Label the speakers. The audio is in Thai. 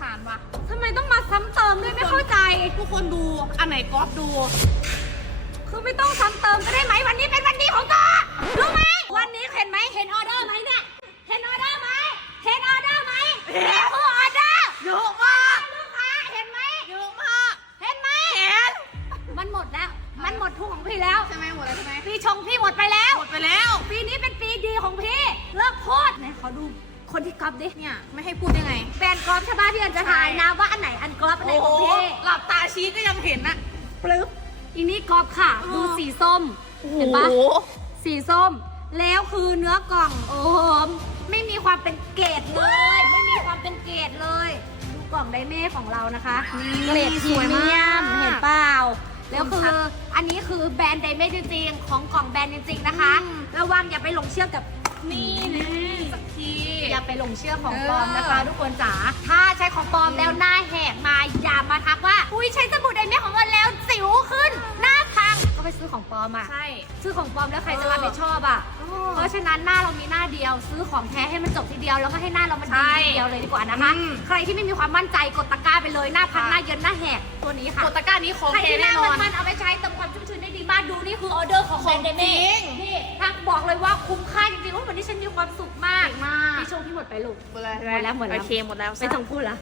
Speaker 1: สารวะทำ
Speaker 2: ไมต้องมาซ้ำเติมด้วยไม่เข้าใจ
Speaker 1: ทุกคนดู อันไหนกอฟดู
Speaker 2: คือไม่ต้องซ้ำเติมก็ได้ไหมวันนี้เป็นวันดีของกอรู้ไหมวันนี้เห็นไหมเห็นออเดอร์ไหมเนี่ย เห็นออเดอร์ไหมเห็นออเดอร์ไหม
Speaker 1: เห็น
Speaker 2: ออเดอร์
Speaker 1: เยอะมาก
Speaker 2: ลูกค้าเห็นไหม
Speaker 1: เยอะมาก
Speaker 2: เห็นไหม
Speaker 1: เห็น
Speaker 2: มันหมดแล้ว มันหมดทุกของพี่แล้ว
Speaker 1: ใช่ไหมหมดแล้วใช่ไหม
Speaker 2: พี่ชงพี่หมดไปแล้ว
Speaker 1: หมดไปแล้ว
Speaker 2: ปีนี้เป็นปีดีของพี่ เลิกโคตรไหนขอดู คนที่ก๊อปดิ
Speaker 1: เนี่ยไม่ให้พูดยังไง
Speaker 2: แฟนก๊อปใช่ป่ะพี่อันจะถ่าย
Speaker 1: ใช่
Speaker 2: นะว่าอันไหนอันก๊อปอันไหน
Speaker 1: โอ้
Speaker 2: ข
Speaker 1: โห
Speaker 2: องพี่
Speaker 1: หลับตาชี้ก็ยังเห็นอะ
Speaker 2: ปลึ๊บอีนี่ก๊อปค่ะ
Speaker 1: เออ
Speaker 2: ดูสีส้ม เห็นปะ
Speaker 1: โอ้โห
Speaker 2: สีส้ม แล้วคือเนื้อกล่องโอ้โหไม่มีความเป็นเกรดเลย ไม่มีความเป็นเกรดเลย ดูกล่องไดเม่ของเรานะคะเกรดพรีเมียมเห็นเปล่าแล้วคืออันนี้คือแบรนด์ไดเม่จริงๆของกล่องแบรนด์จริงๆนะคะ
Speaker 1: อืม
Speaker 2: ระวังอย่าไปหลงเชื่อกับ
Speaker 1: นี่นะสักที
Speaker 2: อย่าไปหลงเชื่อของปลอม
Speaker 1: เออ
Speaker 2: นะคะ ทุกคนจ๋า ถ้าใช้ของปลอมแล้วหน้าแหกมาอย่ามาทักว่า อุ้ยใช้สบู่ไดเม่ของมันแล้วสิวขึ้น หน้าพัง ก็ไปซื้อของปลอมอะ
Speaker 1: ใช่
Speaker 2: ซื้อของปลอมแล้วใครจะ
Speaker 1: เออ
Speaker 2: รับผิดชอบอะ เพราะฉะนั้นหน้าเรามีหน้าเดียว ซื้อของแท้ให้มันจบทีเดียวแล้วก็ให้หน้าเรามันดี
Speaker 1: ใช่
Speaker 2: ทีเดียวเลยดีกว่านะคะ
Speaker 1: อืม
Speaker 2: ใครที่ไม่มีความมั่นใจกดตะกร้าไปเลยหน้าพัง
Speaker 1: ค่ะ
Speaker 2: หน้าเยินหน้าแหกตัวนี้ค่ะ
Speaker 1: โกตะกร้านี้ของ
Speaker 2: ใคร
Speaker 1: แท้
Speaker 2: ที่ห
Speaker 1: แน่
Speaker 2: น้าน
Speaker 1: อน
Speaker 2: มันๆเอาไปใช้เติมความชุ่มชื้นได้ดีมากดูนี่คือออเดอร์ของแบรนด์เด
Speaker 1: จ
Speaker 2: เม่
Speaker 1: ริง
Speaker 2: นี่ทักบอกเลยว่าคุ้ม ลูก
Speaker 1: หมดแล้ว
Speaker 2: หมดแล้วหมดแล้ว
Speaker 1: โอเคหมดแล้ว
Speaker 2: ไม่ต้องพูดละ